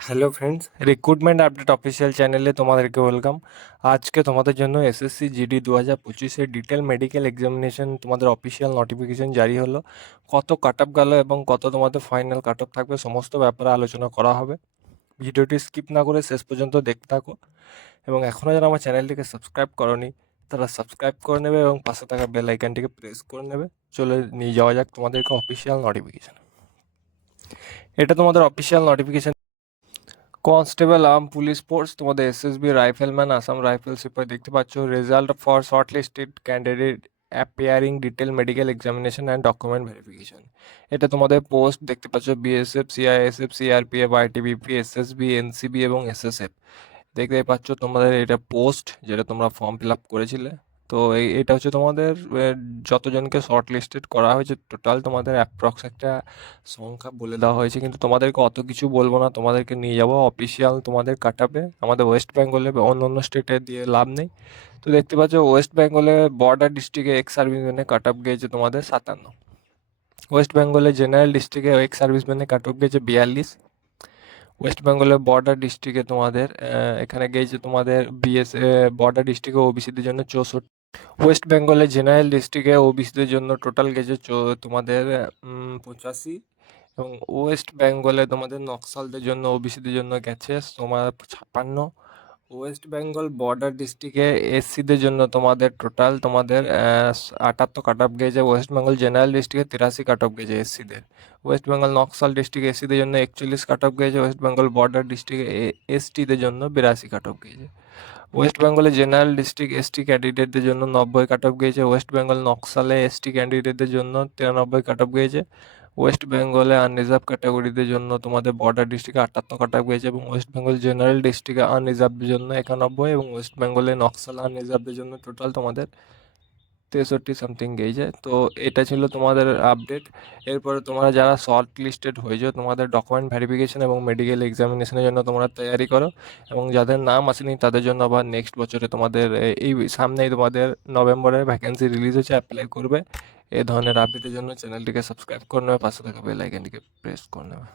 Hello friends recruitment update official চ্যানেলে তোমাদেরকে welcome আজকে তোমাদের জন্য এসএসসি জিডি দু হাজার পঁচিশের ডিটেল মেডিকেল এক্সামিনেশন তোমাদের অফিসিয়াল নোটিফিকেশন জারি হলো। কত কাট আপ গেল এবং কত তোমাদের ফাইনাল কাট আপ থাকবে সমস্ত ব্যাপারে আলোচনা করা হবে। ভিডিওটি স্কিপ না করে শেষ পর্যন্ত দেখতে থাকো। এবং এখনও যারা আমার চ্যানেলটিকে সাবস্ক্রাইব করনি, তারা সাবস্ক্রাইব করে নেবে এবং পাশে থাকা বেল আইকনটিকে প্রেস করে নেবে। চলে নিয়ে যাওয়া যাক তোমাদেরকে অফিসিয়াল নোটিফিকেশন এটা তোমাদের official notification constable arm police force, তোমাদের এসএসবি রাইফেলম্যান আসাম রাইফেল সিপাহি দেখতে পাচ্ছ? Result for short listed candidate appearing detail medical examination and document verification. এটা তোমাদের পোস্ট, দেখতে পাচ্ছ? BSF CISF CRPF ITBP SSB NCB এবং এসএসএফ দেখতে পাচ্ছ তোমাদের এটা পোস্ট, যেটা তোমরা ফর্ম ফিল আপ করেছিলে। তো এটা হচ্ছে তোমাদের যতজনকে শর্ট লিস্টেড করা হয়েছে টোটাল তোমাদের অ্যাপ্রক্স একটা সংখ্যা বলে দেওয়া হয়েছে। কিন্তু তোমাদেরকে অত কিছু বলব না, তোমাদেরকে নিয়ে যাব অফিসিয়াল তোমাদের কাটাবে। আমাদের ওয়েস্ট বেঙ্গলে অন্য অন্য স্টেটে দিয়ে লাভ নেই। তো দেখতে পাচ্ছ ওয়েস্ট বেঙ্গলে বর্ডার ডিস্ট্রিক্টে এক্স সার্ভিসম্যানে কাট আপ গিয়েছে তোমাদের সাতান্ন। ওয়েস্ট বেঙ্গলে জেনারেল ডিস্ট্রিক্টে এক্স সার্ভিসম্যানে কাট আপ গিয়েছে বিয়াল্লিশ। ওয়েস্ট বেঙ্গলের বর্ডার ডিস্ট্রিক্টে তোমাদের এখানে গিয়েছে তোমাদের বিএস বর্ডার ডিস্ট্রিক্টে ওবিসিদের জন্য চৌষট্টি। ওয়েস্ট বেঙ্গলের জেনারেল ডিস্ট্রিক্টে ওবিসিদের জন্য টোটাল গেছে তোমাদের পঁচাশি এবং ওয়েস্ট বেঙ্গলে তোমাদের নকশালদের জন্য ওবিসিদের জন্য গেছে তোমার ছাপ্পান্ন। ওয়েস্ট বেঙ্গল বর্ডার ডিস্ট্রিক্টে এসসিদের জন্য তোমাদের টোটাল তোমাদের আটাত্তর কাট অফ গেছে ওয়েস্ট বেঙ্গল জেনারেল ডিস্ট্রিক্টে তিরাশি কাট অফ গেছে এসসিদের। ওয়েস্ট বেঙ্গল নকশাল ডিস্ট্রিক্ট এসসিদের জন্য একচল্লিশ কাট অফ গেছে ওয়েস্ট বেঙ্গল বর্ডার ডিস্ট্রিক্টে এসটিদের জন্য বিরাশি কাট অফ গেছে ওয়েস্ট বেঙ্গলে জেনারেল ডিস্ট্রিক্ট এসটি ক্যান্ডিডেটদের জন্য নব্বই কাট অফ গিয়েছে ওয়েস্ট বেঙ্গল নকশালে এসটি ক্যান্ডিডেটদের জন্য তিরানব্বই কাট অফ গিয়েছে ওয়েস্ট বেঙ্গলে আনরিজার্ভ ক্যাটাগরিদের জন্য তোমাদের বর্ডার ডিস্ট্রিক্টে আটাত্তর কাট গিয়েছে এবং ওয়েস্ট বেঙ্গল জেনারেল ডিস্ট্রিক্টে আনরিজার্ভদের জন্য একানব্বই এবং ওয়েস্ট বেঙ্গলে নকশাল আনরিজার্ভদের জন্য টোটাল তোমাদের তেষট্টি সামথিং গেছে। তো এটা ছিল তোমাদের আপডেট এরপরে তোমরা যারা শর্ট লিস্টেড হয়েছো, তোমাদের ডকুমেন্ট ভেরিফিকেশন এবং মেডিকেল এক্সামিনেশনের জন্য তোমরা তৈরি করো এবং যাদের নাম আসেনি, তাদের জন্য আবার নেক্সট বছরে তোমাদের এই সামনেই তোমাদের নভেম্বরে ভ্যাকেন্সি রিলিজ হচ্ছে অ্যাপ্লাই করবে। এই ধরনের আপডেটের জন্য চ্যানেলটিকে সাবস্ক্রাইব করে নেবে, পাশে থাকা বেল আইকনটিকে প্রেস করে নেবে।